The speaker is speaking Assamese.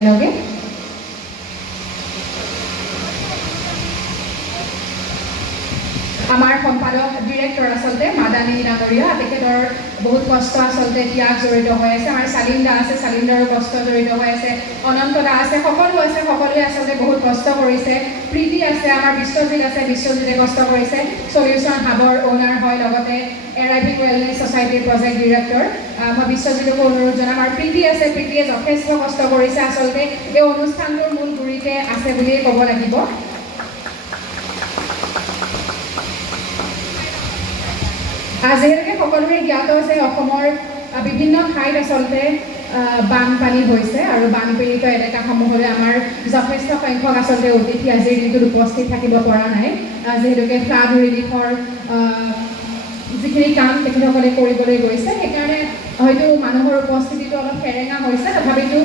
লগে আমাৰ সম্পাদক ডিৰেক্টৰ আচলতে মাদানী ডাঙৰীয়া তেখেতৰ বহুত কষ্ট আচলতে ত্যাগ জড়িত হৈ আছে আমাৰ সালিম দা আছে সালিম দাৰো কষ্ট জড়িত হৈ আছে অনন্ত দা আছে সকলোৱে আচলতে বহুত কষ্ট কৰিছে প্ৰীতি আছে আমাৰ বিশ্বজিৎ আছে বিশ্বজিতে কষ্ট কৰিছে সলিউশন হাবৰ ওনাৰ হয় লগতে এৰাইভিক ৱেলনেছ ছ'চাইটিৰ প্ৰজেক্ট ডিৰেক্টৰ মই বিশ্বজিতকো অনুৰোধ জনাম আৰু প্ৰীতি আছে প্ৰীতিয়ে যথেষ্ট কষ্ট কৰিছে আচলতে এই অনুষ্ঠানটোৰ মূল গুৰিতে আছে বুলিয়ে ক'ব লাগিব যিহেতুকে সকলোৰে জ্ঞাত আছে অসমৰ বিভিন্ন ঠাইত আচলতে বানপানী হৈছে আৰু বানপীড়িত এলেকাসমূহলৈ আমাৰ যথেষ্ট সংখ্যক আচলতে অতিথি আজিৰ দিনটোত উপস্থিত থাকিব পৰা নাই যিহেতুকে ফ্লাড ৰিলিফৰ যিখিনি কাম তেখেতসকলে কৰিবলৈ গৈছে সেইকাৰণে হয়তো মানুহৰ উপস্থিতিটো অলপ সেৰেঙা হৈছে তথাপিতো